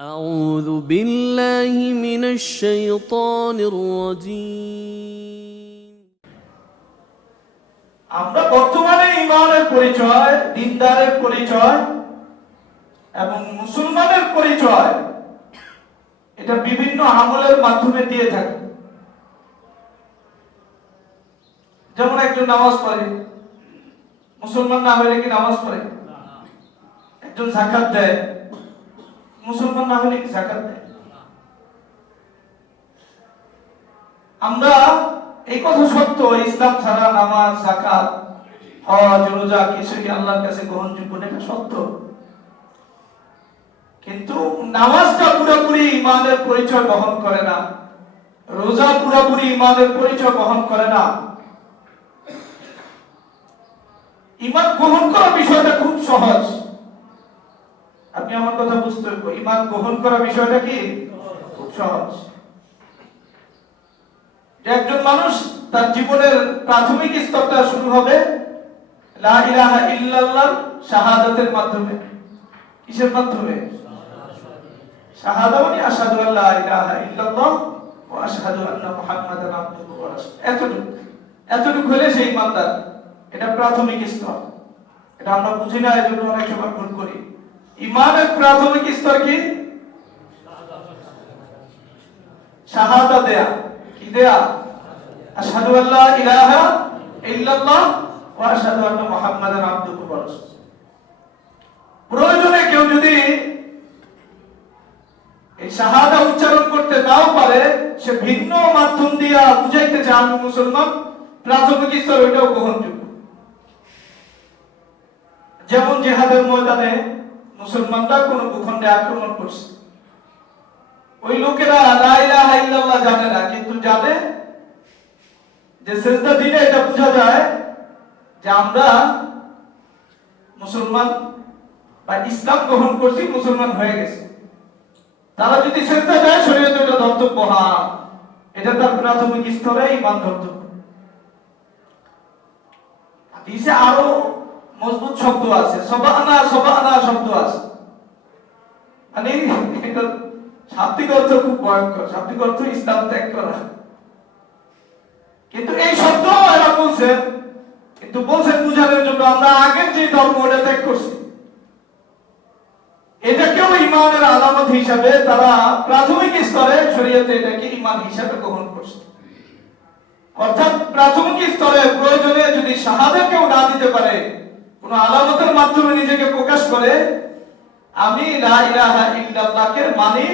أعوذ بالله من الشيطان الرجيم আমরা বর্তমানে ঈমানের পরিচয়, দ্বীনদারের পরিচয় এবং মুসলমানের পরিচয় এটা বিভিন্ন আমলের মাধ্যমে দিয়ে থাকি। যেমন একজন নামাজ পড়ে, মুসলমান না হলে কি নামাজ পড়ে? একজন যাকাত দেয়, মুসলমান না হলে কি যাকাত দেয়? আমরা এই কথা সত্য, ইসলাম ছাড়া নামাজ, যাকাত, হজ, রোজা কিছুই আল্লাহর কাছে গ্রহণযোগ্য না, এটা সত্য। কিন্তু নামাজটা পুরোপুরি ঈমানের পরিচয় বহন করে না, রোজা পুরোপুরি ঈমানের পরিচয় বহন করে না। ঈমান গ্রহণ করার বিষয়টা খুব সহজ, আপনি আমার কথা বুঝতে হবে। ঈমান গ্রহণ করার বিষয়টা কি খুব সহজ। একজন মানুষ তার জীবনের প্রাথমিক স্তরটা শুরু হবে লা ইলাহা ইল্লাল্লাহ শাহাদাতের মাধ্যমে। কিসের মাধ্যমে? শাহাদা মানে আশহাদু আল্লা ইলাহা ইল্লাল্লাহ ওয়া আশহাদু আন্না মুহাম্মাদান আবদুহু ওয়া রাসূলুহু। এতটুকু হলে সেই ইমানদার। এটা প্রাথমিক স্তর। এটা আমরা বুঝি না, এজন্য অনেক সময় ভুল করি। ঈমানের প্রাথমিক স্তর কি? শাহাদা দেয়া। কি দেয়া? আশহাদু আল্লা ইলাহা ইল্লাল্লাহ ওয়া আশহাদু আন্না মুহাম্মাদান আবদুহু ওয়া রাসূলুহু। প্রয়োজনে কেউ যদি এই শাহাদা উচ্চারণ করতে নাও পারে, সে ভিন্ন মাধ্যম দিয়ে বুঝাইতে চায় আমি মুসলমান, প্রাথমিক স্তর ওইটাও গ্রহণযোগ্য। যেমন জিহাদের ময়দানে মুসলমানরা কোন ভূখণ্ডে আক্রমণ করছে, ওই লোকেরা লা ইলাহা ইল্লাল্লাহ জানে না, কিন্তু জানে যে সিজদা দিলে এটা বোঝা যায় যে আমরা মুসলমান বা ইসলাম গ্রহণ করছি, মুসলমান হয়ে গেছে। তারা যদি সিজদা দেয় শরীয়তে এটা ধর্তব্য, হ্যাঁ এটা তার প্রাথমিক স্তরে ঈমান ধর্তব্য। হাদিসে আরো মজবুত শব্দ আছে, সবানা সবানা শব্দ আছে, মানে এটা শাব্দিক অর্থ খুব ভয়ঙ্কর। শাব্দিক অর্থ ইসলাম ত্যাগ করা, কিন্তু এই শব্দ এরা বলছেন, কিন্তু বলছেন বুঝানোর জন্য আমরা আগের যে ধর্ম ওটা ত্যাগ করছি। এটাকেও ঈমানের আলামত হিসাবে তারা প্রাথমিক স্তরে শরীয়তে এটাকে ঈমান হিসাবে গ্রহণ করছে। অর্থাৎ প্রাথমিক স্তরে প্রয়োজনে যদি শাহাদা কেউ না দিতে পারে, কোন আলামতের মাধ্যমে নিজেকে প্রকাশ করে আমি লা ইলাহা ইল্লাল্লাহকে মানি,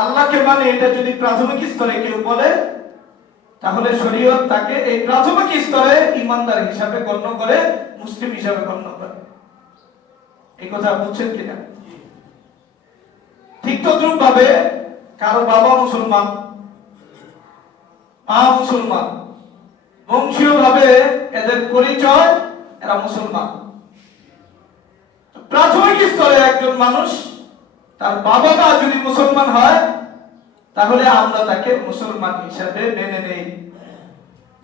আল্লাহকে মানি, এটা যদি প্রাথমিক স্তরে কেউ বলে, তাহলে শরীয়ত তাকে এই প্রাথমিক স্তরে ঈমানদার হিসাবে গণ্য করে, মুসলিম হিসাবে গণ্য করে। এই কথা বুঝছেন কিনা? ঠিক তদ্রূপ ভাবে কারো বাবা মুসলমান, মা মুসলমান, বংশীয় ভাবে এদের পরিচয় এরা মুসলমান। প্রাথমিক স্তরে একজন মানুষ তার বাবা মা যদি মুসলমান হয়, তাহলে আমরা তাকে মুসলমান হিসাবে মেনে নেই।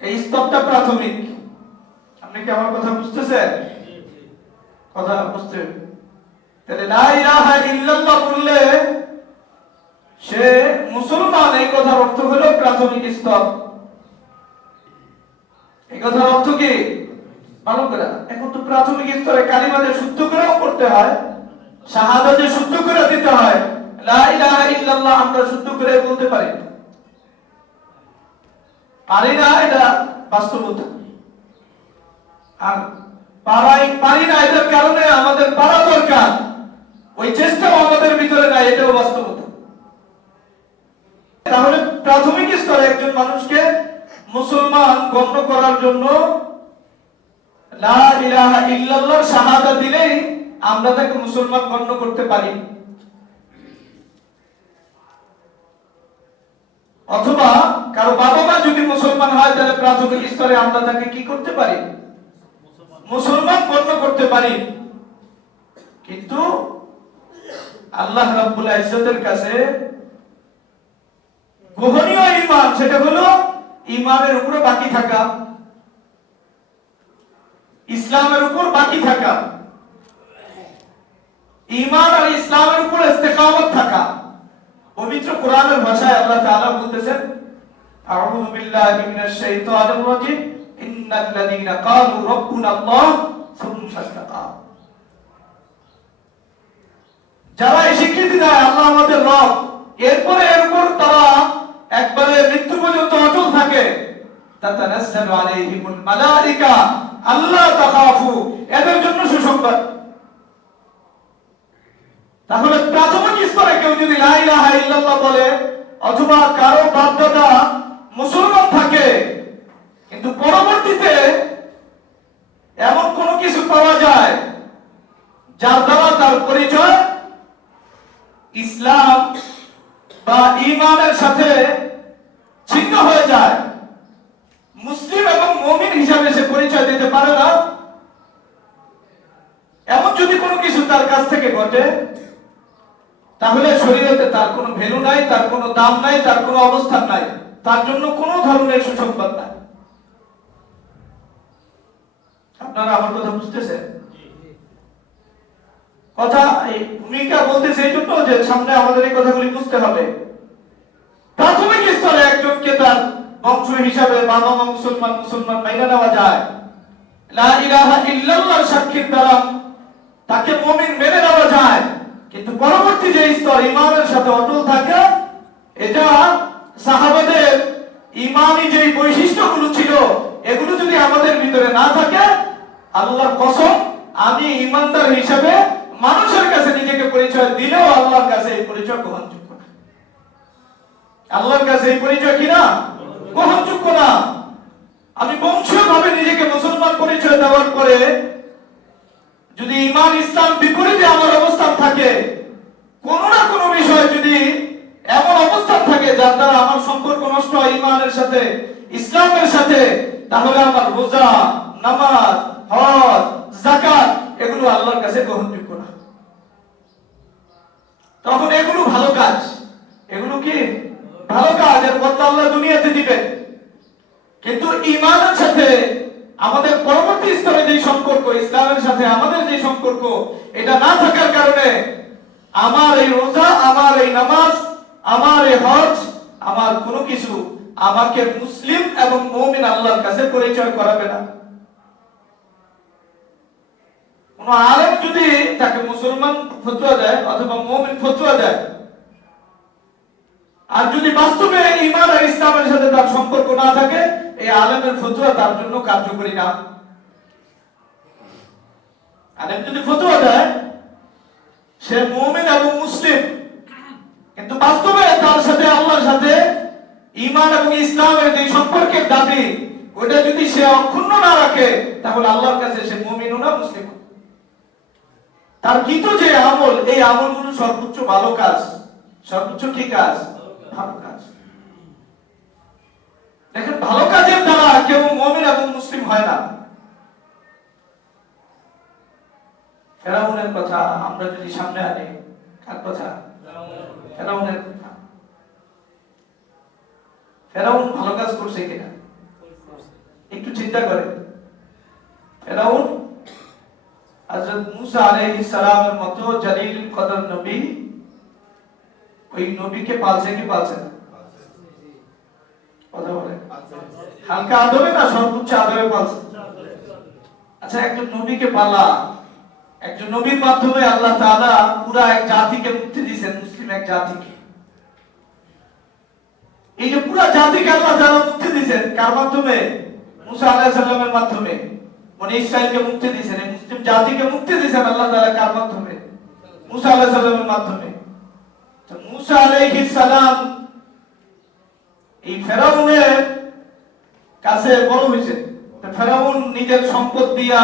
এই স্তরটা প্রাথমিক। আপনি কি আমার কথা বুঝতেছেন? কথা বুঝতে? তাহলে লা ইলাহা ইল্লাল্লাহ বললে সে মুসলমান, এই কথার অর্থ হলো প্রাথমিক স্তর। এই কথার অর্থ কি? ভালো করে এখন তো প্রাথমিক স্তরে কালিমা যে শুদ্ধ করেও করতে হয়, শাহাদা যে শুদ্ধ করে দিতে হয়, লা ইলাহা ইল্লাল্লাহ আমরা শুদ্ধ করে বলতে পারি না, এটা বাস্তবতা। আর পারি না, এটার কারণে আমাদের পারা দরকার, ওই চেষ্টাও আমাদের ভিতরে নাই, এটাও বাস্তবতা। তাহলে প্রাথমিক স্তরে একজন মানুষকে মুসলমান গণ্য করার জন্য লা ইলাহা ইল্লাল্লাহ শাহাদা দিলেই আমরা তাকে মুসলমান গণ্য করতে পারি। অথবা কারো বাবা মা যদি মুসলমান হয়, তাহলে প্রাথমিক স্তরে আমরা তাকে কি করতে পারি? মুসলমান গণ্য করতে পারি। কিন্তু আল্লাহ রাব্বুল ইজ্জতের কাছে গ্রহণীয় ঈমান সেটা হলো ঈমানের উপরে বাকি থাকা, ইসলামের উপর বাকি থাকা, ঈমান আর ইসলামের উপর ইস্তেকামত থাকা। পবিত্র কোরআনের ভাষায় আল্লাহ তাআলা বলতেছেন, আউযু বিল্লাহি মিনাশ শাইতানির রাজীম, ইন্নাল্লাযীনা ক্বালু রাব্বুনাল্লাহ সুম্মা ইসতাকামু। যারা এই স্বীকৃতি দেয় আল্লাহ আমাদের রব, এরপরে এর উপর তারা একবারে মৃত্যু পর্যন্ত অটল থাকে, তাতানাজ্জালু আলাইহিমুল মালায়েকা আল্লা তাখাফু, এদের জন্য সুসংবাদ। তাহলে প্রাথমিক স্তরে কেউ যদি লা ইলাহা ইল্লাল্লাহ বলে, অথবা কারো বাপদাদা মুসলমান থাকে, কিন্তু পরবর্তীতে এমন কোনো কিছু পাওয়া যায় যার দ্বারা তার পরিচয় ইসলাম বা ঈমানের সাথে ছিন্ন হয়ে যায়, মুসলিম এবং মুমিন হিসাবে সে পরিচয় দিতে পারে না, এমন যদি কোনো কিছু তার কাছ থেকে ঘটে, তাহলে শরীয়তে তার কোনো ভ্যালু নাই, তার কোনো দাম নাই, তার কোনো অবস্থান নাই, তার জন্য কোনো ধরনের সুসংবাদ নাই। আপনারা আমার কথা বুঝতেছেন? কথা এই ভূমিকা বলতেছে এই জন্য যে সামনে আমাদের এই কথাগুলি বুঝতে হবে। প্রাথমিক স্তরে একজনকে তার বংশ হিসাবে বাবা মা মুসলমান, মুসলমান মাইনা নেওয়া যায়, লা ইলাহা ইল্লাল্লাহর সাক্ষীর দ্বারা তাকে মুমিন মেনে নেওয়া যায়, কিন্তু পরবর্তী যে স্তর ঈমানের সাথে অটল থাকে, এটা সাহাবাদের ঈমানি যে বৈশিষ্ট্যগুলো ছিল এগুলো যদি আমাদের ভিতরে না থাকে, আল্লাহর কসম আমি ঈমানদার হিসাবে মানুষের কাছে নিজেকে পরিচয় দিলেও আল্লাহর কাছে এই পরিচয় গ্রহণযোগ্য না। আল্লাহর কাছে এই পরিচয় কি না? গ্রহণযোগ্য না। আমি বংশীয়ভাবে নিজেকে মুসলমান পরিচয় দেওয়ার পরে যদি ঈমান ইসলাম বিপরীতে আমার অবস্থান থাকে, কোন না কোনো বিষয়ে যদি এমন অবস্থান থাকে যার দ্বারা আমার সম্পর্ক নষ্ট হয় ঈমানের সাথে, ইসলামের সাথে, তাহলে আমার রোজা, নামাজ, হজ, যাকাত এগুলো আল্লাহর কাছে গ্রহণযোগ্য না। তখন এগুলো ভালো কাজ, এগুলো কি ভালো কাজ, এর বদলা আল্লাহ দুনিয়াতে দিবেন, কিন্তু ঈমানের সাথে আমাদের পরবর্তী স্তরে যে সম্পর্ক, ইসলামের সাথে আমাদের যে সম্পর্ক, এটা না থাকার কারণে আমার এই রোজা, আমার এই নামাজ, আমার এই হজ, আমার কোনো কিছু আমাকে মুসলিম এবং মুমিন আল্লাহর কাছে পরিচয় করাবে না। কোন আলেম যদি তাকে মুসলমান ফতোয়া দেয় অথবা মুমিন ফতোয়া দেয়, আর যদি বাস্তবে ঈমান আর ইসলামের সাথে তার সম্পর্ক না থাকে, এই আলেমের ফতোয়া তার জন্য কার্যকরী না। আলেম যদি ফতোয়া দেয় সে মুমিন এবং মুসলিম, কিন্তু বাস্তবে তার সাথে আল্লাহর সাথে ঈমান এবং ইসলামের যে সম্পর্কের দাবি, ওটা যদি সে অক্ষুণ্ণ না রাখে, তাহলে আল্লাহর কাছে সে মুমিনও না, মুসলিমও। তার কিন্তু যে আমল, এই আমলগুলো সর্বোচ্চ ভালো কাজ, সর্বোচ্চ কি কাজ? ভালো কাজ। দেখেন, ভালো কাজের দ্বারা কেউ মুমিন এবং মুসলিম হয় না। ফেরাউনের কথা আমরা যদি সামনে আনি, কার কথা? ফেরাউনের কথা। ফেরাউন ভালো কাজ করছে কিনা একটু চিন্তা করেন। ফেরাউন হযরত মুসা আলাইহিস সালামের মতো জালিল কদর নবী, ওই নবীকে পালছে কি পালছে না? কথা বলে হালকা আদবে না সর্বোচ্চ আদবে পালছে? আচ্ছা, একজন নবীকে পালা, একজন নবীর মাধ্যমে আল্লাহ তাআলা পুরা এক জাতিকে মুক্তি দিয়েছেন, মুসলিম এক জাতিকে। এই যে পুরা জাতিকে আল্লাহ তাআলা মুক্তি দিয়েছেন কার মাধ্যমে? মুসা আলাইহিস সালামের মাধ্যমে। বনি ইসরাইলকে মুক্তি দিয়েছেন, এই মুসলিম জাতিকে মুক্তি দিয়েছেন আল্লাহ তাআলা কার মাধ্যমে? মুসা আলাইহিস সালামের মাধ্যমে। তো মুসা আলাইহিস সালাম এই ফেরাউনের কাছে বড় হয়েছে। ফেরাউন নিজের সম্পদ দিয়া,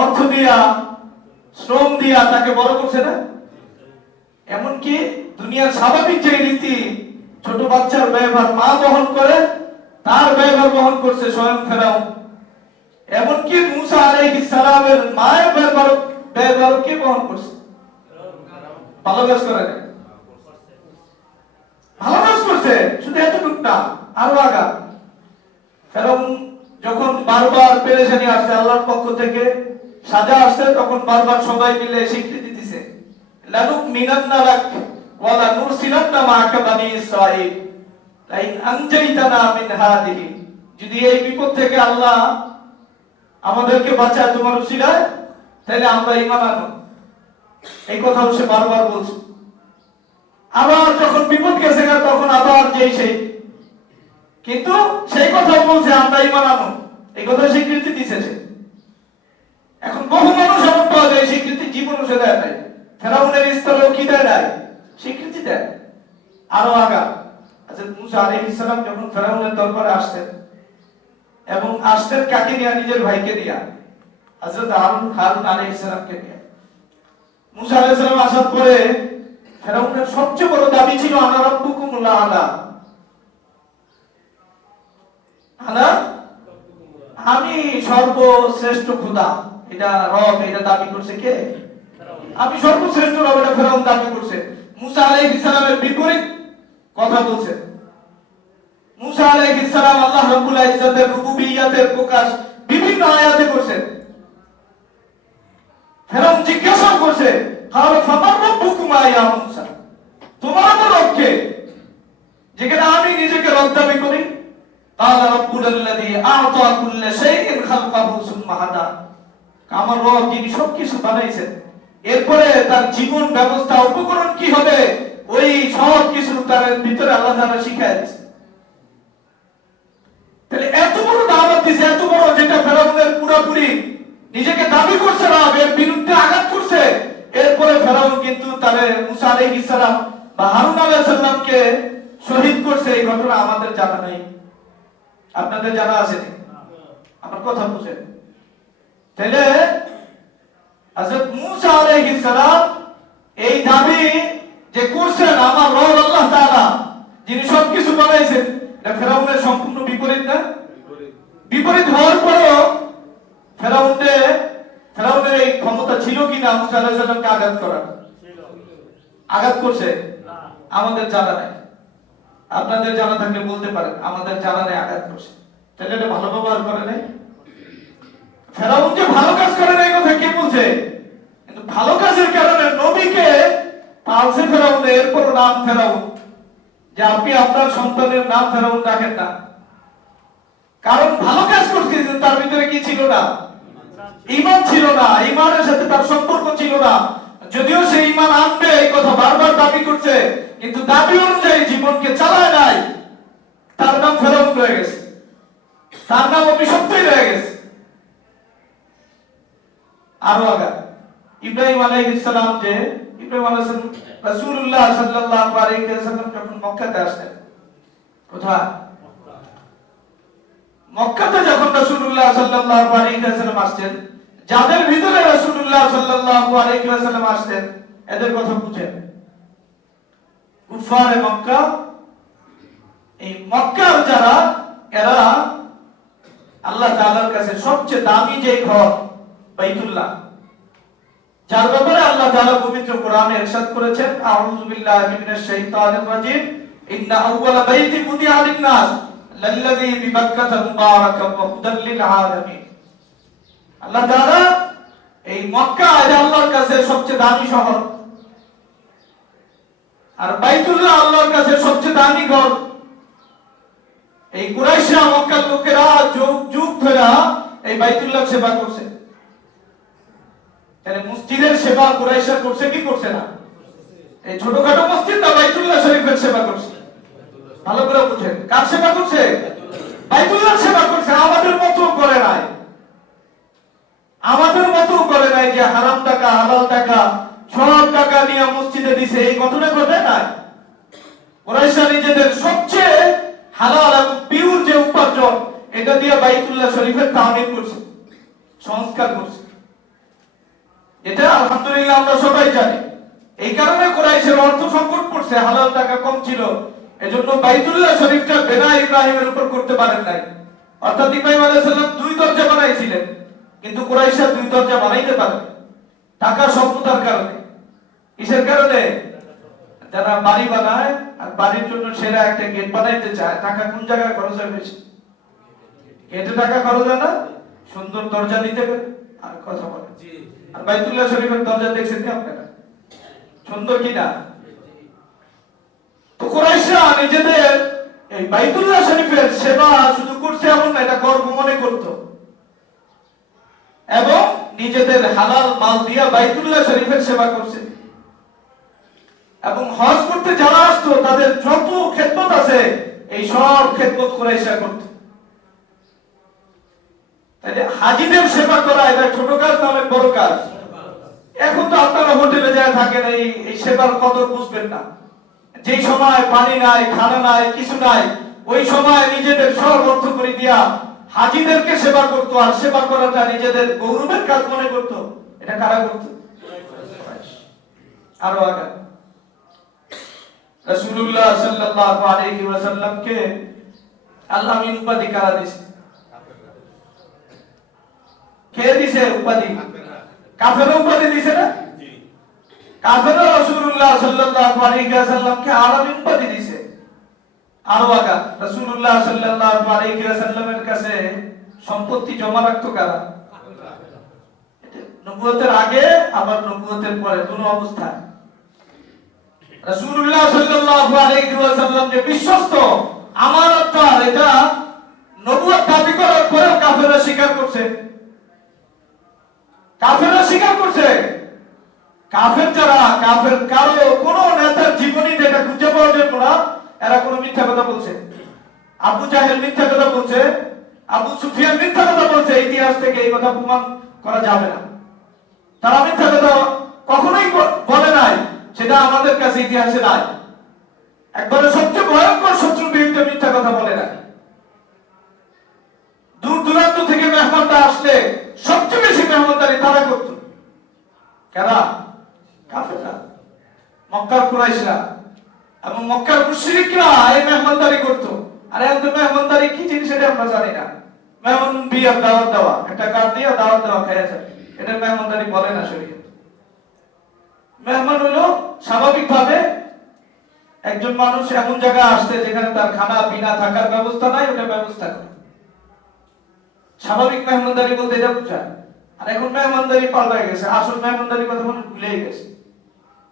অর্থ দিয়া, শ্রম দিয়া তাকে বড় করছে না? এমনকি দুনিয়ার স্বাভাবিক যে রীতি, ছোট বাচ্চার ব্যবহার মা বহন করে, তার ব্যবহার বহন করছে স্বয়ং ফেরাউন। এমনকি মুসা আলাইহিস সালামের মায়ের ব্যবহার কে বহন করছে? ভালো কাজ করে না, ভালো কাজ করছে, শুধু এতটুক না, আরো আগা। ফেরাউন যখন বারবার পেরেশানি আসছে আল্লাহর পক্ষ থেকে, সাজা আসছে, তখন বারবার সবাই মিলে স্বীকৃতি দিছে, লানুক মিনান্না লাক ওয়া লানুর লানুরসিলান্না মাআকা বানি ইসরাঈল লাইন আনজাইতানা মিন হাদিহি, যদি এই বিপদ থেকে আল্লাহ আমাদেরকে বাঁচায় তোমার উসিলায়, তাহলে আমরা ঈমান আনব। এই কথাও সে বারবার বলছে। আবার যখন বিপদ গেছে না, তখন আবার যেই সেই, কিন্তু সেই কথাও বলছে আমরা ঈমান আনব, এই কথা স্বীকৃতি দিয়েছে সে। এখন বহু মানুষ এমন পাওয়া যায় স্বীকৃতি জীবনও সে দেয় নাই, ফেরাউনের স্তরেও কি দেয় নাই, স্বীকৃতি দেয়। আরো আগা হযরত মুসা আলাইহিস সালাম যখন ফেরাউনের দরবারে আসতেন, এবং আসতেন কাকে নিয়ে? নিজের ভাইকে নিয়ে, হযরত হারুন আলাইহিস সালামকে নিয়ে। মুসা আলাইহিস সালাম আসার পরে ফেরাউনের সবচেয়ে বড় দাবি ছিল আনা রাব্বুকুমুল আলা, আনা আমি সর্বশ্রেষ্ঠ খোদা, এটা রব, এটা দাবি করছে কে? আমি সর্বশ্রেষ্ঠ রব, এটা ফেরাউন দাবি করছে। মুসা আলাইহিস সালামের বিপরীত কথা বলছে। মুসা আলাইহিস সালাম আল্লাহ রাব্বুল ইজ্জতের রুবুবিয়্যাতের প্রকাশ বিভিন্ন আয়াতে করেছেন। ফেরাউন জিজ্ঞাসা করছে, কাল ফামান রাব্বুকুমা ইয়া মুসা, তোমার রব কে? যেখানে আমি নিজেকে রব দাবি করি। কাল রাব্বুল্লাযী আ'তা কুল্লা শাইইন খালকাহু সুম্মা হাদা, আমার রব যিনি সবকিছু বানাইছেন, এরপরে তার জীবন ব্যবস্থা উপকরণ কি হবে ওই সব কিছু তার ভিতরে আল্লাহ তাআলা শিখায় দিয়েছে। তাহলে এত বড় দাওয়াত দিয়েছে, এত বড়, যেটা ফেরাউনের পুরোপুরি নিজেকে দাবি করছে রব, এর বিরুদ্ধে আঘাত করছে। এরপরে ফেরাউন কিন্তু তার মুসা আলাইহিস সালাম বা হারুন আলাইহিস সালামকে শহীদ করছে। এই ঘটনা আমাদের জানা নাই, আপনাদের জানা আছে? আমার কথা বুঝেন। তাহলে হযরত মুসা আলাইহিস সালাম এই দাবি যে করছেন আমার রব আল্লাহ তাআলা যিনি সবকিছু বানাইছেন, এটা ফেরাউনের সম্পূর্ণ বিপরীত না? বিপরীত হওয়ার পরেও ফেরাউনের এই ক্ষমতা ছিল কিনা মুসা আলাইহিস সালামকে আঘাত করার? আঘাত করছে? আমাদের জানা নাই। আপনাদের জানা থাকলে বলতে পারেন, আমাদের জানা নেই আঘাত করছে। তাহলে এটা ভালো ব্যবহার করে নাই? ফেরাউন যে ভালো কাজ করে নাই কথা কে বলছে? কিন্তু ভালো কাজের কারণে নবীকে পালছে ফেরাউন, এরপর নাম ফেরাউন, যে আপনি আপনার সন্তানের নাম ফেরাউন রাখেন না। কারণ ভালো কাজ করছে, তার ভিতরে কি ছিল না? ঈমান ছিল না, ঈমানের সাথে তার সম্পর্ক ছিল না। যদিও সে ঈমান আনবে এই কথা বারবার দাবি করছে, কিন্তু দাবি অনুযায়ী জীবনকে চালায় নাই, তার নাম ফেরাউন রয়ে গেছে, তার নাম অভিশপ্তই রয়ে গেছে। আরো আগা ইব্রাহিম আলাইহিস সালাম, যে ইব্রাহিম আলাইহিস সালাম রাসূলুল্লাহ সাল্লাল্লাহু আলাইহি ওয়াসাল্লাম যখন মক্কাতে আসলেন, কোথায়? মক্কাতে যখন রাসূলুল্লাহ সাল্লাল্লাহু আলাইহি ওয়াসাল্লাম আসছেন, যাদের ভিতরে রাসূলুল্লাহ সাল্লাল্লাহু আলাইহি ওয়াসাল্লাম আসছেন, এদের কথা বুঝেন। কুফারে মক্কা, এই মক্কার যারা, এরা আল্লাহ তাআলার কাছে সবচেয়ে দামি যে ঘর বাইতুল্লাহ, যার ব্যাপারে আল্লাহ তাআলা পবিত্র কোরআনে ইরশাদ করেছেন, আউযু বিল্লাহি মিনাশ শাইতানির রাজীম, ইন্না আউওয়ালা বাইতিন উদিআ লিন-নাস লাল্লাযী বিবাক্কাতা মুবারাকান ওয়া হুদাল লিল আলামিন। আল্লাহ তাআলা এই মক্কা আল্লাহর কাছে সবচেয়ে দামি শহর, আর বাইতুল্লাহ আল্লাহর কাছে সবচেয়ে দামি ঘর। এই কুরাইশরা, মক্কার লোকেরা যুগ যুগ ধরে এই বাইতুল্লাহ সেবা করছে। তাহলে মসজিদের সেবা কুরাইশরা করছে কি করছে না? এই ছোটখাটো মসজিদ না, বাইতুল্লাহ শরীফের সেবা করছে। ভালো করে বুঝেন, কার সেবা করছে? বাইতুল্লাহ সেবা করছে। আমাদের মতো করে নাই, আমাদের মতো করে নাই যে হারাম টাকা হালাল টাকা সব টাকা নিয়ে মসজিদে দিছে, এই ঘটনা ঘটে নাই। কুরাইশরা নিজেদের সবচেয়ে হালাল এবং পিওর যে উপার্জন, এটা দিয়ে বাইতুল্লাহ শরীফের তামির করছে, সংস্কার করছে। এটা আলহামদুলিল্লাহ আমরা সবাই জানি। এই কারণে কুরাইশের অর্থ সংকট পড়ছে, হালাল টাকা কম ছিল, এজন্য বাইতুল্লাহ শরীফটা বেনা ইব্রাহিমের উপর করতে পারেন নাই। অর্থাৎ ইব্রাহিম আলাইহিস সালাম দুই দরজা বানাইছিলেন, কিন্তু কুরাইশরা দুই দরজা বানাইতে পারে টাকা স্বল্পতার কারণে। কিসের কারণে? যারা বাড়ি বানায় আর বাড়ির জন্য সেরা একটা গেট বানাইতে চায়, টাকা কোন জায়গায় খরচ হয় বেশি? গেটে টাকা খরচ হয় না? সুন্দর দরজা দিতে হবে। আর কথা বলে, আর বাইতুল্লাহ শরীফের দরজা দেখছেন কি আপনারা? সুন্দর কিনা? নিজেদের এই বাইতুল্লাহ শরীফের সেবা শুধু করছে এমন না, এটা গর্ব মনে করত, এবং নিজেদের হালাল মাল দিয়া বাইতুল্লাহ শরীফের সেবা করছে। এবং হজ করতে যারা আসতো তাদের যত খেদমত আছে এই সব খেদমত কুরাইশরা করত। তাহলে হাজীদের সেবা করা এটা ছোট কাজ না অনেক বড় কাজ? এখন তো আপনারা হোটেলে যায় থাকেন, এই সেবার কদর বুঝবেন না। যেই সময় পানি নাই, খানা নাই, কিছু নাই, ওই সময় নিজেদের সব অর্থ করে দিয়া হাজীদেরকে সেবা করতো, আর সেবা করাটা নিজেদের গৌরবের কাজ মনে করতো। এটা কারা করতো? আরো আগে রাসূলুল্লাহ সাল্লাল্লাহু আলাইহি ওয়াসাল্লামকে আল্লাহ আমিন উপাধি কারা দিয়েছে? কে দিয়েছে উপাধি? কাফেররা উপাধি দিয়েছে না? কাফেররা রাসূলুল্লাহ সাল্লাল্লাহু আলাইহি ওয়াসাল্লামকে আমিন উপাধি দিয়েছে। আরো আগে রাসূলুল্লাহ সাল্লাল্লাহু আলাইহি ওয়াসাল্লামের কাছে সম্পত্তি জমা রাখতো কারা? নবুয়তের আগে আবার নবুয়তের পরে দুটো অবস্থায় রাসূলুল্লাহ সাল্লাল্লাহু আলাইহি ওয়াসাল্লাম যে বিশ্বস্ত আমানতদার, এটা নবুয়ত দাবি করার পরেও কাফেররা স্বীকার করছে। কাফেররা স্বীকার করছে। কাফের যারা, কাফের কারো কোন নেতার জীবনীতে এটা খুঁজে পাওয়া যায় না এরা কোনো মিথ্যা কথা বলছে। আবু জাহেল মিথ্যা কথা বলছে, আবু সুফিয়ান মিথ্যা কথা বলছে, ইতিহাস থেকে এই কথা প্রমাণ করা যাবে না। তারা মিথ্যা কথা কখনোই বলে নাই, সেটা আমাদের কাছে ইতিহাসে নাই। একবারে সবচেয়ে ভয়ঙ্কর শত্রুর বিরুদ্ধে মিথ্যা কথা বলে না। দূর দূরান্ত থেকে মেহমানরা আসলে সবচেয়ে বেশি মেহমানদারি তারা করত। কারা? কাফেররা, মক্কার কুরাইশরা এবং মক্কার মুশরিকরা এই মেহমানদারি করত। আর এখন তো মেহমানদারি কি জিনিস এটা আমরা জানি না। মেহমান বিয়ার দাওয়াত দেওয়া, একটা কার্ড দিয়ে দাওয়াত দেওয়া খাইয়া যায়, এটা মেহমানদারি বলে না শরীয়ত। মেহমান হলো স্বাভাবিকভাবে একজন মানুষ এমন জায়গায় আসছে যেখানে তার খানা পিনা থাকার ব্যবস্থা নাই, ওটা ব্যবস্থা করে। স্বাভাবিক মেহমানদারি বলতে এটা বোঝায়। আর এখন মেহমানদারি পাল্টায় গেছে, আসল মেহমানদারি কথা মানুষ ভুলেই গেছে।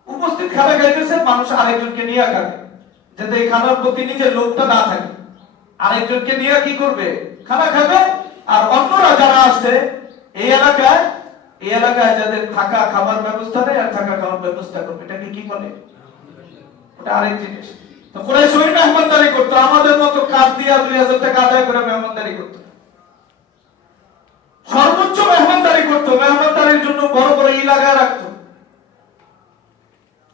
উপস্থিত খানা খাইতেছে, মানুষ আরেকজনকে নিয়ে খাবে, যাতে এই খানার প্রতি নিজের লোভটা না থাকে। আরেকজনকে নিয়ে কি করবে? খানা খাবে। আর অন্যরা যারা আসছে এই এলাকায় যাদের থাকা খাবার ব্যবস্থা নেই আর থাকা খাওয়ার ব্যবস্থা করবে, এটাকে কি বলে? ওটা আরেক জিনিস। তো কুরাইশ ওই মেহমানদারি করতো, আমাদের মতো কাজ দিয়া 2000 টাকা আদায় করে মেহমানদারি করতো। সর্বোচ্চ মেহমানদারি করতো, মেহমানদারির জন্য বড় বড় লাগায় রাখতো।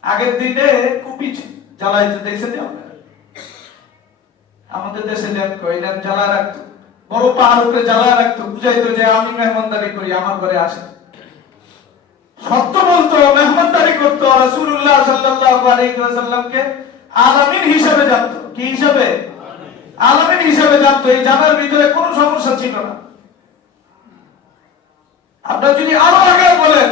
আগের দিনে কুপি জ্বালাইতে দেখছেন আপনারা? আমাদের দেশে ল্যাম্প কইলেন জ্বালা রাখতো, বড় পাহাড় উপরে জ্বালা রাখতো, বুঝাইতো যে আমি মেহমানদারি করি, আমার ঘরে আসে। সত্য বলতো, মেহমানদারি করতো। রাসূলুল্লাহ সাল্লাল্লাহু আলাইহি ওয়াসাল্লামকে আলামিন হিসেবে জানতো। কি হিসেবে? আলামিন হিসেবে জানতো। এই জানার ভিতরে কোনো সমস্যা ছিল না। আপনারা যদি আরো আগে বলেন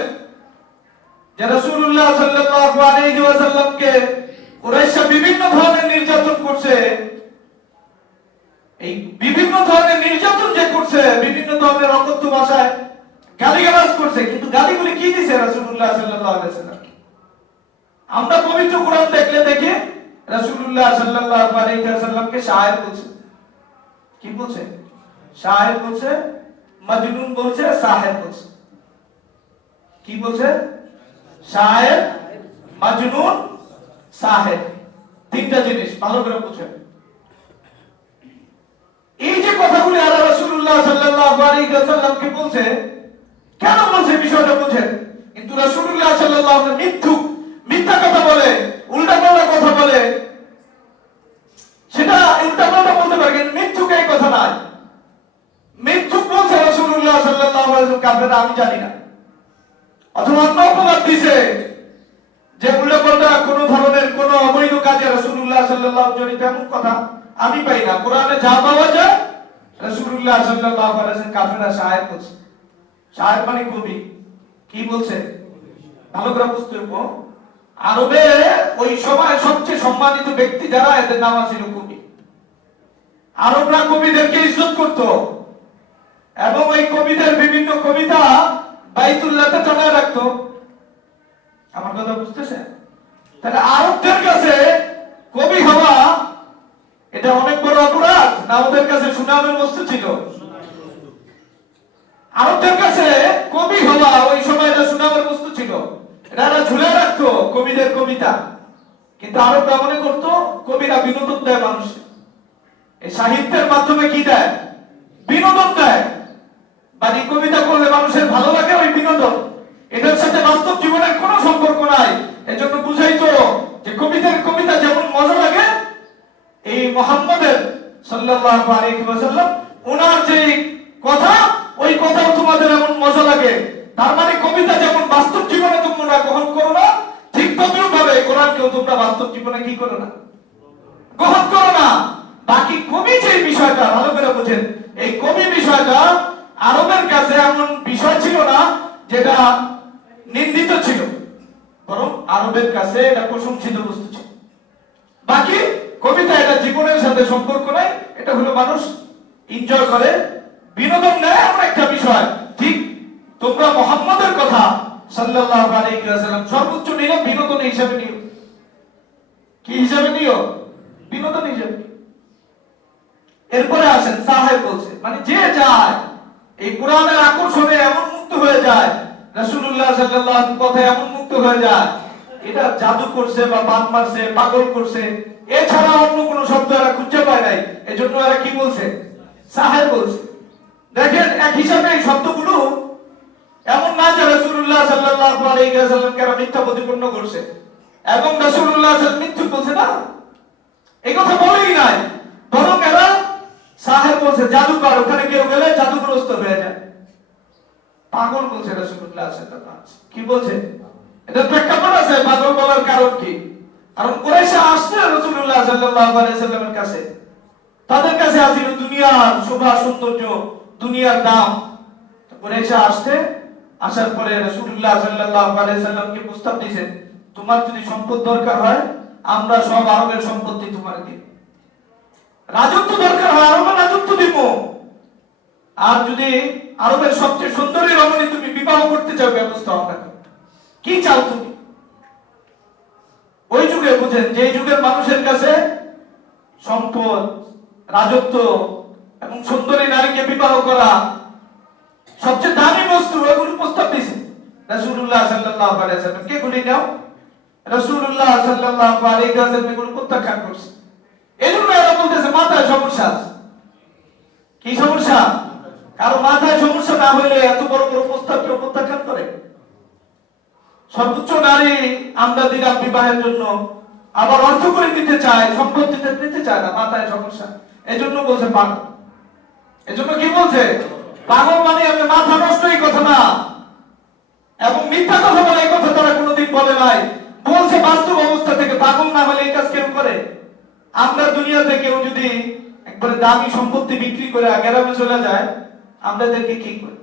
যে রাসূলুল্লাহ সাল্লাল্লাহু আলাইহি ওয়াসাল্লামকে কুরাইশরা বিভিন্ন ধরনের নির্যাতন করছে, এই বিভিন্ন ধরনের নির্যাতন যে করছে, বিভিন্ন ধরনের অকথ্য ভাষায় গালিগালাজ করছে, কিন্তু গালিগুলি কি দিয়েছে রাসূলুল্লাহ সাল্লাল্লাহু আলাইহি ওয়াসাল্লাম? আমরা পবিত্র কোরআন দেখলে দেখি রাসূলুল্লাহ সাল্লাল্লাহু আলাইহি ওয়াসাল্লামকে শায়ের বলছে। কি বলছে? শায়ের বলছে, মজনুন বলছে, সাহেব বলছে। কি বলছে? শায়ের, মজনুন, সাহেব, তিনটা জিনিস ভালো করে বুঝেন। এই যে কথাগুলি আল্লাহ রাসূলুল্লাহ সাল্লাল্লাহু আলাইহি ওয়াসাল্লামকে বলছে, কেন বলছে বিষয়টা বুঝেন। কিন্তু রাসূলুল্লাহ সাল্লাল্লাহু আলাইহি ওয়াসাল্লাম মিথ্যা কথা বলে, উল্টাপাল্টা কথা বলে, সেটা উল্টাপাল্টা বলতে পারে, কিন্তু মিথ্যুক এই কথা নাই। মিথ্যুক বলছে রাসূলুল্লাহ সাল্লাল্লাহু আলাইহি ওয়াসাল্লাম কাফেররা আমি জানি না, অথবা অন্য অপবাদ দিছে যে উল্টাপাল্টা কোন ধরনের কোন অবৈধ কাজে রাসূলুল্লাহ সাল্লাল্লাহু আলাইহি ওয়াসাল্লাম জড়িত, এমন কথা আমি পাই না। কোরআনে যা পাওয়া যায় রাসূলুল্লাহ সাল্লাল্লাহু আলাইহি ওয়াসাল্লাম কাফেররা শায়ের বলছে। শায়ের মানে কবি। কি বলছে? ভালো করে বুঝতে হবে। আরবে ওই সময় সবচেয়ে সম্মানিত ব্যক্তি যারা, এদের নাম ছিল কবি। আরবরা কবিদেরকে ইজ্জত করত এবং ওই কবিদের বিভিন্ন কবিতা বাইতুল্লাহতে টানায় রাখতো। আমার কথা বুঝতেছেন? তাহলে আরবদের কাছে কবি হওয়া এটা অনেক বড় অপরাধ না ওদের কাছে সুনামের বস্তু ছিল? আরবদের কাছে কবি হওয়া ওই সময় এটা সুনামের বস্তু ছিল, এটা ঝুলে রাখতো কবিদের কবিতা। কিন্তু আরবরা মনে করতো কবিরা বিনোদন দেয় মানুষকে, এই সাহিত্যের মাধ্যমে কি দেয়? বিনোদন দেয়। মানে কবিতা করলে মানুষের ভালো লাগে ওই বিনোদন, এটার সাথে বাস্তব জীবনের কোনো সম্পর্ক নাই। এজন্য বুঝাইতো যে কবিদের কবিতা যেমন মজা লাগে, এই মুহাম্মদের সাল্লাল্লাহু আলাইহি ওয়াসাল্লাম ওনার যে কথা, ওই কথাও তোমাদের এমন মজা লাগে। তার মানে কবিতা যেমন বাস্তব জীবনে তোমরা গ্রহণ করো না, ঠিক তদ্রূপ ভাবে কোরআনকেও তোমরা বাস্তব জীবনে কি করো না? গ্রহণ করো না। বাকি কবি যে বিষয়টা ভালো করে বোঝেন, এই কবি বিষয়টা আরবের কাছে এমন বিষয় ছিল না যেটা নিন্দিত ছিল, বরং আরবের কাছে এটা প্রশংসিত বস্তু ছিল। বাকি কবিতা এটা জীবনের সাথে সম্পর্ক নাই, এটা হলো মানুষ এনজয় করে, বিনোদন নেয় এমন একটা বিষয়। ঠিক তোমরা মুহাম্মদের কথা সাল্লাল্লাহু আলাইহি ওয়াসাল্লাম সর্বোচ্চ নিও বিনোদন হিসেবে নিও। কি হিসেবে নিও? বিনোদন হিসেবে। এরপরে আসেন সাহেব বলছে, মানে যে যায় এই কোরআনের আকর্ষণে এমন মুক্ত হয়ে যায়, রাসূলুল্লাহ সাল্লাল্লাহু আলাইহি কথায় এমন মুক্ত হয়ে যায়, এটা জাদু করছে বা বান মারছে, পাগল করছে, এছাড়া অন্য কোনো শব্দ এরা খুঁজে পায় নাই। এজন্য এরা কি বলছে? সাহেব বলছে। দেখেন এক হিসাবে এই শব্দগুলো এমন না যে রাসূলুল্লাহ সাল্লাল্লাহু আলাইহি ওয়াসাল্লামকে এরা মিথ্যা প্রতিপন্ন করছে এবং রাসূলুল্লাহ সাল্লাল্লাহু মিথ্যা বলছে না, এই কথা বলেই নাই। বরং এরা সাহেব বলছে, জাদুকর, ওখানে কেউ গেলে জাদুগ্রস্ত হয়ে যায়। পাগল বলছে রাসূলুল্লাহ সাল্লাল্লাহু আলাইহি ওয়াসাল্লাম। কি বলছে? এটা প্রেক্ষাপট আছে পাগল বলার কারণ কি? কারণ কুরাইশ আসছে রাসূলুল্লাহ সাল্লাল্লাহু আলাইহি ওয়াসাল্লামের কাছে, তাদের কাছে আছিল দুনিয়ার শোভা সৌন্দর্য, দুনিয়ার দাম। কুরাইশ আসছে, আসার পরে রাসূলুল্লাহ সাল্লাল্লাহু আলাইহি ওয়াসাল্লামকে প্রস্তাব দিয়েছেন, তোমার যদি সম্পদ দরকার হয় আমরা সব আরবের সম্পত্তি তোমার দিব, রাজত্ব দরকার হয় আরবের রাজত্ব দিব, আর যদি আরবের সবচেয়ে সুন্দরী রমণী তুমি বিবাহ করতে চাও ব্যবস্থা হবে। কি চাও তুমি? ওই যুগে বুঝেন, যে যুগের মানুষের কাছে সম্পদ, রাজত্ব এবং সুন্দরী নারীকে বিবাহ করা সবচেয়ে দামি বস্তু, ওগুলো প্রস্তাব দিয়েছে রাসূলুল্লাহ সাল্লাল্লাহু আলাইহি ওয়াসাল্লাম। কে গুলি নাও? রাসূলুল্লাহ সাল্লাল্লাহু আলাইহি ওয়াসাল্লাম এগুলো প্রত্যাখ্যান করছে। এজন্য এরা বলতেছে মাথায় সমস্যা আছে। কি সমস্যা? কারণ মাথায় সমস্যা না হলে এত বড় বড় প্রস্তাব কেউ প্রত্যাখ্যান করে? সর্বোচ্চ নারী আমরা দিলাম বিবাহের জন্য, আবার অর্থ করে দিতে চায়, সম্পদ দিতে চায় না, মাথায় সমস্যা। এজন্য বলছে পাগল। এজন্য কি বলছে? পাগল মানে আমি মাথা নষ্ট, এই কথা না। এবং মিথ্যা কথা বলে এই কথা তারা কোনোদিন বলে নাই, বলছে বাস্তব অবস্থা থেকে। পাগল না হলে এই কাজ কেউ করে? আমরা দুনিয়াতে কেউ যদি একবারে দামি সম্পত্তি বিক্রি করে গ্রামে চলে যায়, আমাদেরকে কি করে?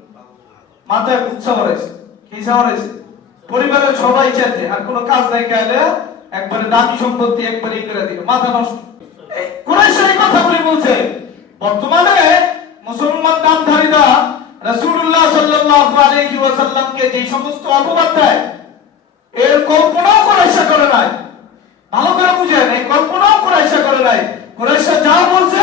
মাথায় উৎসাহ রয়েছে, কি রয়েছে? পরিবারের সবাই চাইছে, আর কোনো কাজ নাই, কাইলে একবারে দামি সম্পত্তি একবারে করে দিল, মাথা নষ্ট। কুরাইশ এই কথাগুলি বলছে। বর্তমানে মুসলমান নামধারীরা রাসূলুল্লাহ সাল্লাল্লাহু আলাইহি ওয়াসাল্লামকে যে সমস্ত অপবাদ দেয়, এর কল্পনাও কুরাইশ করে নাই। ভালো করে বুঝেন, এই কল্পনাও কুরাইশ করে নাই। কুরাইশ যা বলছে,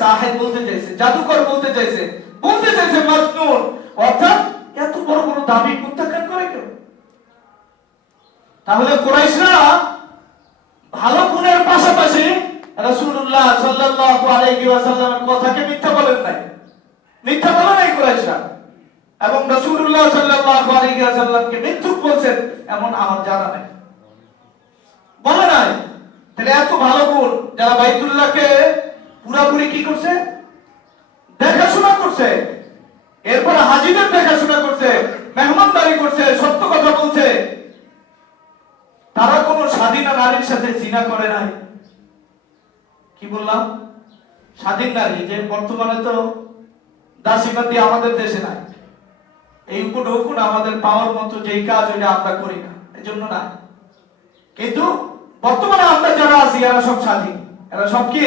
সাহেব বলতে চাইছে, জাদুকর বলতে চাইছে, বলতে চাইছে মাজনুন। অর্থাৎ এত বড় বড় দাবি প্রত্যাখ্যান করে কেউ? তাহলে কুরাইশরা ভালো গুণের পাশাপাশি রাসূলুল্লাহ সাল্লাল্লাহু আলাইহি ওয়াসাল্লামের কথাকে মিথ্যা বলেন নাই, মিথ্যা বলে নাই কুরাইশরা। এবং রাসূলুল্লাহ সাল্লাল্লাহু আলাইহি ওয়াসাল্লামকে মিথ্যুক বলছেন এমন আমার জানা নাই, বলে নাই। তাহলে এত ভালো গুণ, যারা বাইতুল্লাহকে পুরাপুরি কি করছে? দেখাশোনা করছে, এরপর হাজীদের দেখাশোনা করছে, মেহমানদারি করছে, সত্য কথা বলছে, তারা কোন স্বাধীন নারীর সাথে জিনা করে নাই। কি বললাম? স্বাধীন নারী, যে বর্তমানে তো দাসীবাদী আমাদের দেশে নাই, এই উপঢৌকন আমাদের পাওয়ার মতো যেই কাজ ওইটা আমরা করি না, এজন্য না। কিন্তু বর্তমানে আমরা যারা আছি এরা সব স্বাধীন, এরা সব কি?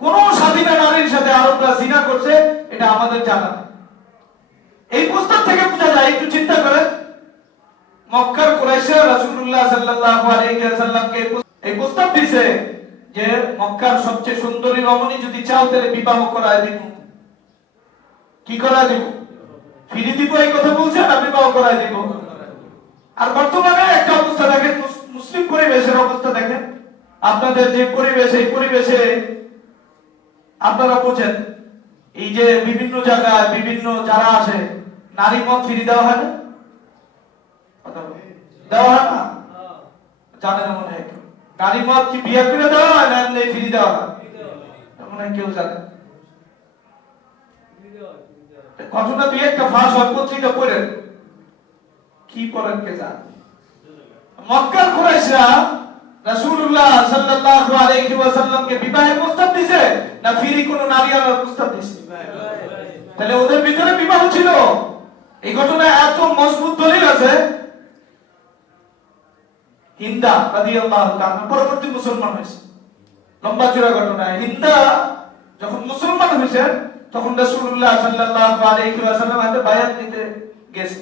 কোন স্বাধীন নারীর সাথে আরবরা জিনা করছে এটা আমাদের জানা না। এই প্রস্তাব থেকে বোঝা যায়, একটু চিন্তা করেন, মক্কার কুরাইশরা রাসূলুল্লাহ সাল্লাল্লাহু আলাইহি ওয়াসাল্লামকে এই প্রস্তাব দিয়েছে যে মক্কার সবচেয়ে সুন্দরী রমণী যদি চাও তাহলে বিবাহ করায় দিব। কি করায় দিব? ফিরে দিব এই কথা বলছে না, বিবাহ করায় দিব। আর বর্তমানে একটা অবস্থা দেখেন, মুসলিম পরিবেশের অবস্থা দেখেন, আপনাদের যে পরিবেশ, এই পরিবেশে আপনারা বোঝেন, এই যে বিভিন্ন জায়গায় বিভিন্ন যারা আসে, নারী মত ফিরে দেওয়া হয় না? দেওয়া হয় না? জানেন মনে হয় নারী মত কি বিয়ে করে দেওয়া হয় না এমনি ফিরে দেওয়া হয়? মনে হয় কেউ জানে। ঘটনা দুই একটা ফাঁস হয়, পত্রিকা পড়েন, কি পড়েন কে জানে। মক্কার কুরাইশরা রাসূলুল্লাহ সাল্লাল্লাহু আলাইহি ওয়াসাল্লামকে বিবাহের প্রস্তাব দিয়েছে না ফিরি কোন নারী আনার প্রস্তাব দিয়েছে? তাহলে ওদের ভিতরে বিবাহ ছিল। এই ঘটনা এত মজবুত দলিল আছে। হিন্দা রাদিয়াল্লাহু তাআলা পরবর্তী মুসলমান হয়েছে। লম্বা চূড়া ঘটনা। হিন্দা যখন মুসলমান হয়েছে তখন রাসূলুল্লাহ সাল্লাল্লাহু আলাইহি ওয়াসাল্লাম হাতে বায়াত নিতে গেছে।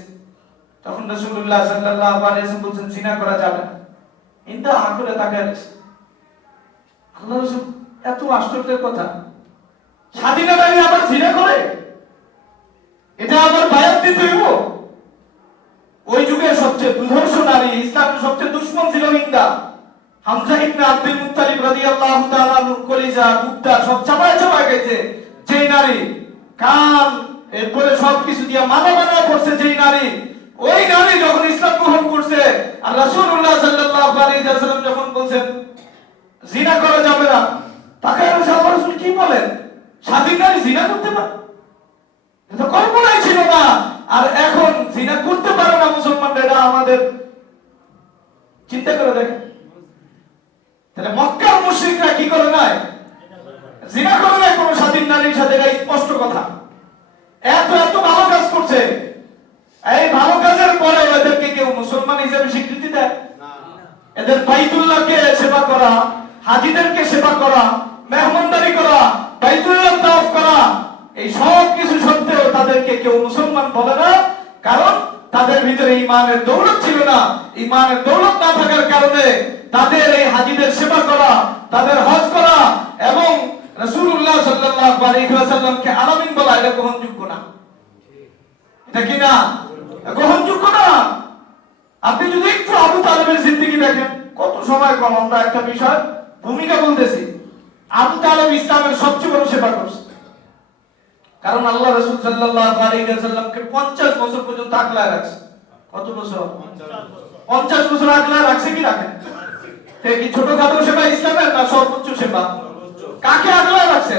তখন রাসূলুল্লাহ সাল্লাল্লাহু আলাইহি ওয়াসাল্লাম বলেন জিনা করা যাবে না। হিন্দা আঁকড়ে তাকায় আছে। আল্লাহ রাসূল এত আশ্চর্যের কথা, স্বাধীনতা নারী আবার জিনা করে, এটা আবার বায়াত দিতে হইব? ওই যুগে সবচেয়ে দুর্ধর্ষ নারী, ইসলামের সবচেয়ে দুশমন ছিল হিন্দা। হামজা ইবনে আব্দুল মুত্তালিব রাদিয়াল্লাহু তাআলা কলিজা বুকটা সব চাপায় চাপায় গেছে। যেই নারী কান এরপরে সবকিছু দিয়ে মানা করছে, যেই নারী, ওই নারী যখন ইসলাম গ্রহণ করছে আর রাসূলুল্লাহ সাল্লাল্লাহু আলাইহি ওয়াসাল্লাম যখন বলেন জিনা করা যাবে না, তাকে আল্লাহ রাসূল কি বলেন? স্বাধীন নারী জিনা করতে পারে? এটা কল্পনাই ছিল না। আর এখন জিনা করতে পারে না মুসলমানরা, এটা আমাদের চিন্তা করে দেখেন। তাহলে মক্কার মুশরিকরা কি করে নাই? জিনা করে নাই কোন স্বাধীন নারীর সাথে, এটা স্পষ্ট কথা। এত এত ভালো কাজ করছে, এই ভালো কাজের পরে এদেরকে কেউ মুসলমান হিসেবে স্বীকৃতি দেয়? এদের বাইতুল্লাহকে সেবা করা, হাজীদেরকে সেবা করা, মেহমানদারি করা, বাইতুল্লাহ তাওয়াফ করা, এই সব কিছু সত্ত্বেও তাদেরকে কেউ মুসলমান বলে না। কারণ তাদের ভিতরে ঈমানের দৌলত ছিল না। ঈমানের দৌলত না থাকার কারণে তাদের এই হাজীদের সেবা করা, তাদের হজ করা এবং রাসূলুল্লাহ সাল্লাল্লাহু আলাইহি ওয়াসাল্লামকে আলামিন বলা, এটা গ্রহণযোগ্য না। এটা কি না? গ্রহণযোগ্য না। আপনি যদি একটু আবু তালেবের জিন্দেগি দেখেন, কত সময় কম, আমরা একটা বিষয় ভূমিকা বলতেছি। আবু তালেব ইসলামের সবচেয়ে বড় সেবা করছে। কারণ আল্লাহ রাসূল সাল্লাল্লাহু আলাইহি ওয়াসাল্লামকে 50 বছর পর্যন্ত আগলায় রাখছে। কত বছর? 50 বছর আগলায় রাখছে কি রাখে? সে কি ছোটখাটো সেবা ইসলামের না সর্বোচ্চ সেবা? কাকে আগলায় রাখছে?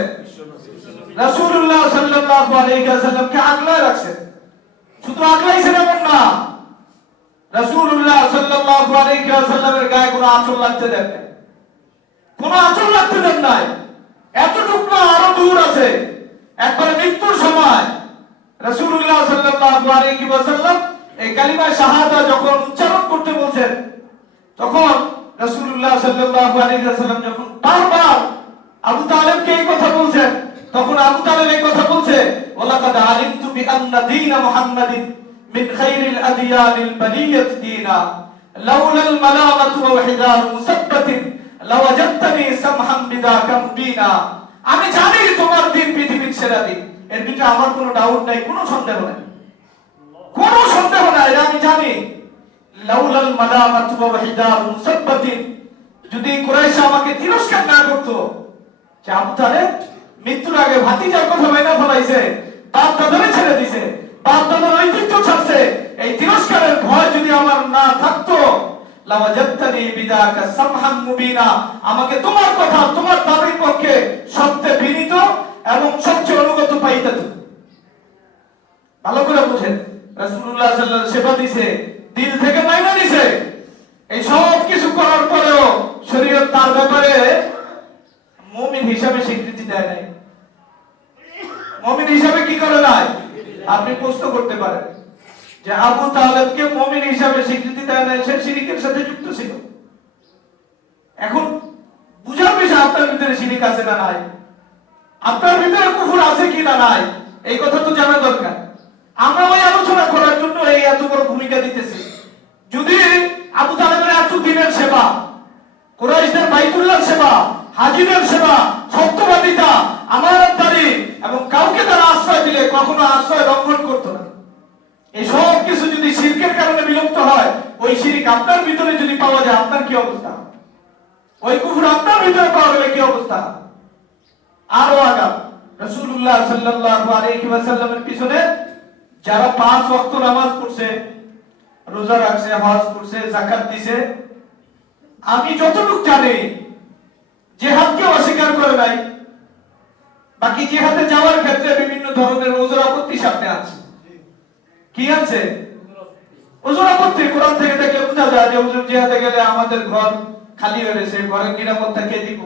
রাসূলুল্লাহ সাল্লাল্লাহু আলাইহি ওয়াসাল্লামকে আগলায় রাখছে। শুধু আগলাইছেন এমন না, রাসূলুল্লাহ সাল্লাল্লাহু আলাইহি ওয়াসাল্লামের গায়ে কোনো আঁচল লাগতে দেন নাই। কোনো আঁচল লাগতে দেন নাই। এতটুকু না, আরো দূর আছে। একবার মৃত্যুর সময় রাসূলুল্লাহ সাল্লাল্লাহু আলাইহি ওয়াসাল্লাম এই কালিমা শাহাদা যখন উচ্চারণ করতে বলছেন, তখন রাসূলুল্লাহ সাল্লাল্লাহু আলাইহি ওয়াসাল্লাম যখন বারবার আবু তালেবকে এই কথা বলছেন, তখন আবু তালেব এই কথা বলছে, ওয়ালাকাদ আলিমতু বিআন্না দীন মুহাম্মাদিন মিন খায়রিল আদিয়ানিল বারিয়াত দীনা লাউলাল মালামাতু ওয়া হিদার মুসাব্বাতিন লাওয়াজাদতানি সামহাম বিদাকা মুবিনা। আমি জানি তোমার দিন পৃথিবীর সেরা দিন, এর ভিতরে আমার কোনো ডাউট নাই, কোনো সন্দেহ নাই, কোনো সন্দেহ নাই, আমি জানি। লাউলাল মালামাতু ওয়া হিদার মুসাব্বাতিন, যদি কুরাইশ আমাকে তিরস্কার না করত, যে আবু তালেব মৃত্যুর আগে ভাতিজার কথা বাইনা ফলাইছে, বাপ দাদারে ছেড়ে দিছে, বাপ দাদার ঐতিহ্য ছাড়ছে, এই তিরস্কারের ভয় যদি আমার না থাকতো, লাওয়াজাদতানি বিদাকা সামহাম মুবিনা, আমাকে তোমার কথা, তোমার দাবির পক্ষে সবচেয়ে বিনীত এবং সবচেয়ে অনুগত পাইতে। ভালো করে বুঝেন, রাসূলুল্লাহ সাল্লাল্লাহু আলাইহি ওয়াসাল্লাম সেবা দিছে, দিল থেকে মাইনা দিছে। এই সব কিছু করার পরেও শরীয়ত তার ব্যাপারে মুমিন হিসাবে স্বীকৃতি দেয় নাই। মুমিন হিসাবে কি করে নাই? আপনি প্রশ্ন করতে পারেন যে আবু তালেবকে মুমিন হিসাবে স্বীকৃতি দেয় নাই, সে শিরকের সাথে যুক্ত ছিল। এখন বুঝার বিষয় আপনার ভিতরে শিরক আছে না নাই, আপনার ভিতরে কুফর আছে কি না নাই, এই কথা তো জানা দরকার। আমরা ওই আলোচনা করার জন্য এই এত বড় ভূমিকা দিতেছি। যদি আবু তালেবের এত দিনের সেবা, কুরাইশদের বাইতুল্লাহর সেবা, হাজিদের সেবা, সত্যবাদিতা, আমানতদারি এবং কাউকে তারা আশ্রয় দিলে কখনো আশ্রয় লঙ্ঘন করতো না। এই সব কিছু যদি শিরকের কারণে বিলুপ্ত হয়, ওই শিরক আপনার ভিতরে যদি পাওয়া যায়, আপনার কি অবস্থা? ওই কুফর আপনার ভিতরে পাওয়া গেলে কি অবস্থা? আরো আগাম রাসূলুল্লাহ সাল্লাল্লাহু আলাইহি ওয়াসাল্লামের পিছনে যারা 5 ওয়াক্ত নামাজ পড়ছে, রোজা রাখছে, হজ করছে, যাকাত দিছে, আমি যতটুকু জানি জিহাদকে অস্বীকার করে নাই। বাকি জিহাদে যাওয়ার ক্ষেত্রে বিভিন্ন ধরনের ওজর আপত্তি সামনে আছে। কি আছে? ওজর আপত্তি কোরআন থেকে দেখলে বোঝা যায় যে হুজুর জিহাদে গেলে আমাদের ঘর খালি হয়ে গেছে, ঘরের নিরাপত্তা কে দিব?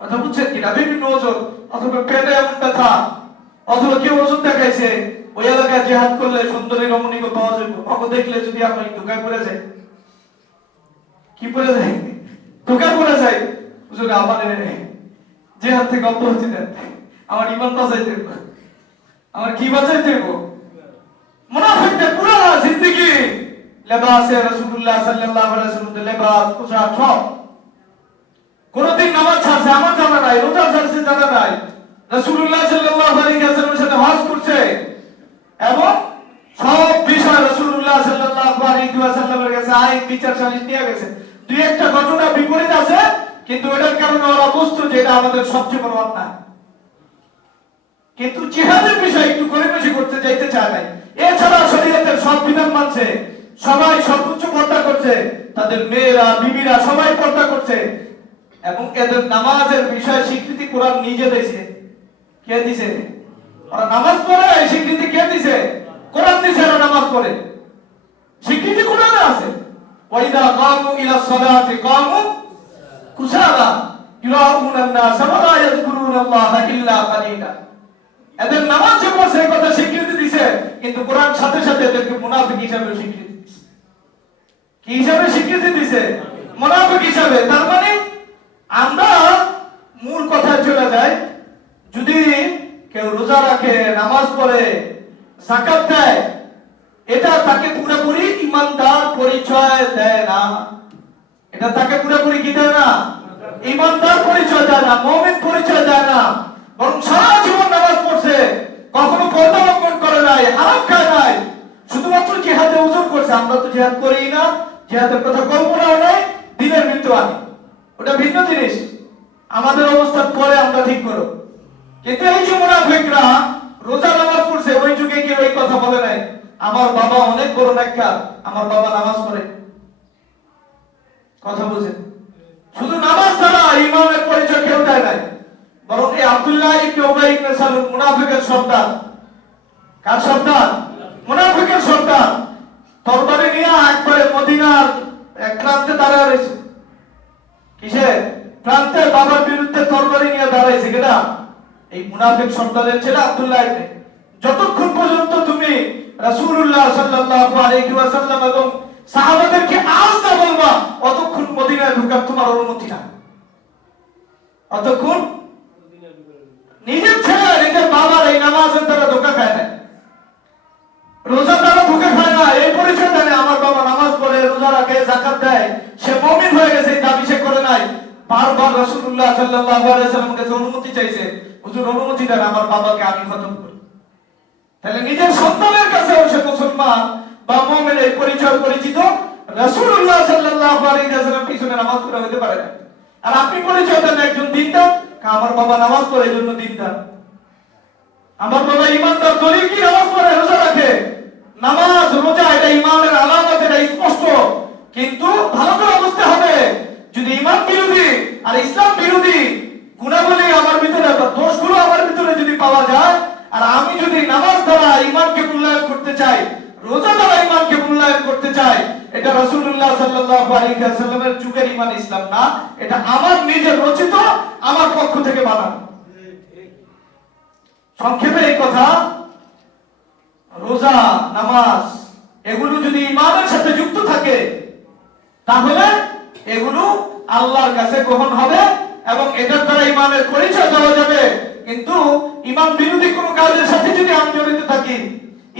কথা বুঝছেন কিনা? বিভিন্ন ওজর, অথবা পেটে এমন ব্যথা, অথবা কেউ ওজন দেখাইছে ওই এলাকায় জিহাদ করলে সুন্দরী রমণীকে পাওয়া যাবে, ওকে দেখলে যদি আমি ধোকায় পড়ে যাই, কি পড়ে যাই? ধোকায় পড়ে যাই, হুজুর আমার জিহাদ থেকে অব্যাহতি দেন, আমার ঈমান বাঁচাইতে হবে, আমার কি বাঁচাইতে হবে? মুনাফিকদের পুরো জিন্দেগি লেবাসে রাসূলুল্লাহ সাল্লাল্লাহু আলাইহি ওয়াসাল্লাম লেবাস, পোশাক সব। কোনদিন নামাজ ছাড়ছে আমার জানা নাই, রোজা ছাড়ছে জানা নাই, রাসূলুল্লাহ সাল্লাল্লাহু আলাইহি ওয়াসাল্লামের সাথে হজ করছে এবং সব বিষয় রাসূলুল্লাহ সাল্লাল্লাহু আলাইহি ওয়াসাল্লামের কাছে আইন বিচার সালিশ নিয়ে গেছে। দুই একটা ঘটনা বিপরীত আছে, কিন্তু এটার কারণে ওরা বুঝতো যে এটা আমাদের সবচেয়ে বড় অন্যায়। কিন্তু জিহাদের বিষয় একটু করে বেশি করতে চাইতে চায় নাই। এছাড়া শরীয়তের সব বিধান মানছে, সবাই সর্বোচ্চ পর্দা করছে, তাদের মেয়েরা বিবিরা সবাই পর্দা করছে এবং এদের নামাজের বিষয়ে স্বীকৃতি কোরআন নিজে দিয়েছে। কে দিছে? ওরা নামাজ পড়ে, স্বীকৃতি কে দিছে? কোরআন দিছে। ওরা নামাজ পড়ে, স্বীকৃতি কোরআনে আছে। ওয়াইদা কামু ইলা সালাতি কামু কুসালা ইরাউনা আন-নাস ওয়া লা ইয়াযকুরুনাল্লাহা ইল্লা কালিলা। এদের নামাজ যখন সেই কথা স্বীকৃতি দিছে, কিন্তু কোরআন সাথে সাথে এদেরকে মুনাফিক হিসেবে স্বীকৃতি দিছে। কি হিসেবে স্বীকৃতি দিছে? মুনাফিক হিসেবে। তার মানে আমরা মূল কথায় চলে যাই, যদি কেউ রোজা রাখে, নামাজ পড়ে, যাকাত দেয়, এটা তাকে পুরোপুরি ঈমানদার পরিচয় দেয় না। এটা তাকে পুরোপুরি কি দেয় না? ঈমানদার পরিচয় দেয় না, মুমিন পরিচয় দেয় না। বরং সারা জীবন নামাজ পড়ছে, কখনো পর্দা লঙ্ঘন করে নাই, হারাম খায় নাই, শুধুমাত্র জিহাদে ওজর করছে। আমরা তো জিহাদ করি না, জিহাদের কথা কল্পনাও নাই, দিনের মৃত্যু আনি, ওটা ভিন্ন জিনিস। আমাদের অবস্থান পরে আমরা ঠিক করব। কিন্তু এই যে মুনাফিকরা রোজা নামাজ পড়ছে, ওই যুগে কেউ এই কথা বলে নাই আমার বাবা অনেক বড় নেককার, আমার বাবা নামাজ পড়ে। কথা বুঝেন? শুধু নামাজ ছাড়া ঈমানের পরিচয় কেউ দেয় নাই। বরং এই আব্দুল্লাহ ইবনে উবাই ইবনে সালুল মুনাফিকের সন্তান। কার সন্তান? মুনাফিকের সন্তান। তরবারি নিয়ে একবারে মদিনার এক প্রান্তে দাঁড়ায় রয়েছে। কিসে প্রান্তে? বাবার বিরুদ্ধে তরবারি নিয়ে দাঁড়াইছে কেনা? এই মুনাফিক সন্তানের ছেলে আব্দুল্লাহ ইবনে। যতক্ষণ পর্যন্ত তুমি রাসূলুল্লাহ সাল্লাল্লাহু আলাইহি ওয়াসাল্লাম এবং সাহাবাদেরকে আজ না বলবা, অতক্ষণ মদিনায় ঢোকার তোমার অনুমতি না। অতক্ষণ নিজের ছেলে, নিজের বাবার এই নামাজের দ্বারা ধোকা খায় না, রোজা দ্বারা ধোকা খায় না, এই পরিচয় দেয় না আমার বাবা নামাজ পড়ে, রোজা রাখে, যাকাত দেয়, সে মুমিন হয়ে গেছে, এই দাবি সে করে নাই। বারবার রাসূলুল্লাহ সাল্লাল্লাহু আলাইহি ওয়াসাল্লামের কাছে অনুমতি চাইছে, হুজুর অনুমতি দেন আমার বাবাকে আমি খতম করি। তাহলে নিজের সন্তানের কাছে সে মুসলমান বা মুমিন এই পরিচয় পরিচিত, রাসূলুল্লাহ সাল্লাল্লাহু আলাইহি ওয়াসাল্লামের পিছনে নামাজ পড়া হতে পারে না। আর আপনি পরিচয় দেন একজন দিনদার, আমার বাবা নামাজ পড়ে এই জন্য দিনদার, আমার বাবা ঈমানদার। দলিল কি? নামাজ পড়ে, রোজা রাখে। নামাজ রোজা এটা ঈমানের আলামত, এটা স্পষ্ট। কিন্তু ভালো করে বুঝতে হবে, যদি ঈমান বিরোধী আর ইসলাম বিরোধী গুণাবলী আমার ভিতরে বা দোষগুলো আমার ভিতরে যদি পাওয়া যায়, আর আমি যদি নামাজ দ্বারা ঈমানকে মূল্যায়ন করতে চাই, রোজা দ্বারা ঈমানকে মূল্যায়ন করতে চাই, এটা রাসূলুল্লাহ সাল্লাল্লাহু আলাইহি ওয়াসাল্লামের যুগের ঈমান ইসলাম না, এটা আমার নিজের রচিত, আমার পক্ষ থেকে বানানো। সংক্ষেপে এই কথা, রোজা নামাজ এগুলো যদি ঈমানের সাথে যুক্ত থাকে, তাহলে এগুলো আল্লাহর কাছে গ্রহণ হবে এবং এটার দ্বারা ঈমানের পরিচয় দেওয়া যাবে। কিন্তু ঈমান বিরোধী কোনো কাজের সাথে যদি আমি জড়িত থাকি,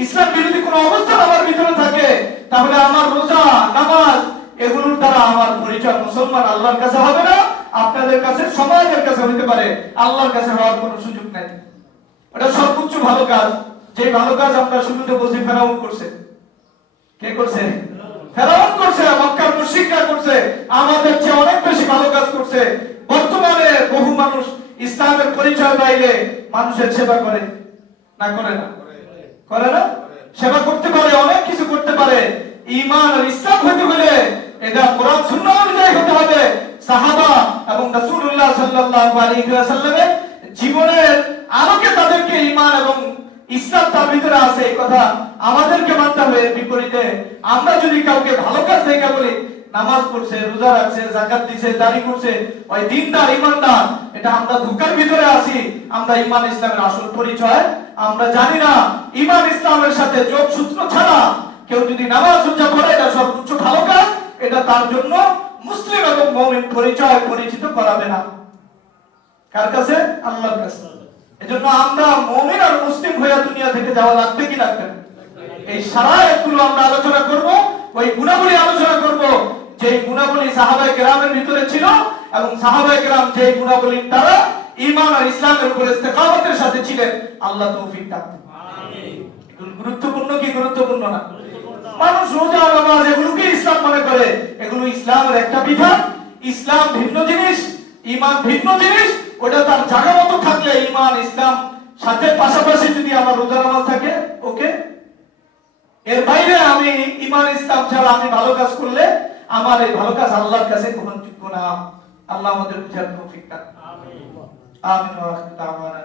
ইসলাম বিরোধী কোনো অবস্থান আমার ভিতরে থাকে, তাহলে আমার রোজা নামাজ এগুলোর দ্বারা আমার পরিচয় মুসলমান আল্লাহর কাছে হবে না, আপনাদের কাছে, সমাজের কাছে হইতে পারে, আল্লাহর কাছে হওয়ার কোনো সুযোগ নাই। এটা সর্বোচ্চ ভালো কাজ। যে ভালো কাজ আমরা শুরুতে বলছি ফেরাউন করছে। কে করছে? ফেরাউন করছে, মক্কার মুশরিকরা করছে, আমাদের চেয়ে অনেক বেশি ভালো কাজ করছে। বর্তমানে বহু মানুষ ইসলামের পরিচয় পাইলে মানুষের সেবা করে না, করে না? করে না? সেবা করতে পারে, অনেক কিছু করতে পারে। ঈমান আর ইসলাম হইতে হলে এটা কোরআন সুন্নাহ অনুযায়ী হতে হবে। সাহাবা এবং রাসূলুল্লাহ সাল্লাল্লাহু আলাইহি ওয়াসাল্লামের জীবনের আলোকে তাদেরকে ঈমান এবং ইসলাম তার ভিতরে আছে, এই কথা আমাদেরকে মানতে হবে। বিপরীতে আমরা যদি কাউকে ভালো কাজ দেখা বলি, নামাজ পড়ছে, রোজা রাখছে, যাকাত দিছে, দাড়ি করছে, ওই দিনদার ঈমানদার, এটা আমরা ধোঁকার ভিতরে আছি। আমরা ঈমান ইসলামের আসল পরিচয় আমরা জানি না। ঈমান ইসলামের সাথে যোগসূত্র ছাড়া কেউ যদি নামাজ রোজা করে, এটা সর্বোচ্চ ভালো কাজ, এটা তার জন্য মুসলিম এবং মুমিন পরিচয় পরিচিত করাবে না। কার কাছে? আল্লাহর কাছে। এজন্য আমরা মুমিন আর মুসলিম হয়ে দুনিয়া থেকে যাওয়া লাগবে কি লাগবে না? এই শারায়েতগুলো আমরা আলোচনা করব, ওই গুণাবলী আলোচনা করব, যে গুণাবলী সাহাবায়ে কেরামের ভিতরে ছিল এবং সাহাবায়ে কেরাম যে গুণাবলীর দ্বারা ঈমান আর ইসলামের উপর ইস্তেকামতের সাথে ছিলেন। আল্লাহ তৌফিক দান। আমিন। এগুলো গুরুত্বপূর্ণ কি গুরুত্বপূর্ণ না? মানুষ রোজা নামাজ এগুলোকে ইসলাম মনে করে, এগুলো ইসলামের একটা বিধান। ইসলাম ভিন্ন জিনিস, ঈমান ভিন্ন জিনিস। ওটা তার জায়গা মতো থাকলে ঈমান ইসলাম সাথে পাশাপাশি যদি আমার রোজা নামাজ থাকে, ওকে। এর বাইরে আমি ঈমান ইসলাম ছাড়া আমি ভালো কাজ করলে আমার এই ভালো কাজ আল্লাহর কাছে গ্রহণযোগ্য না। আল্লাহ আমাদের বুঝার তৌফিক দান। আমিন। আমিন ওয়া আখিরু দাওয়ানা।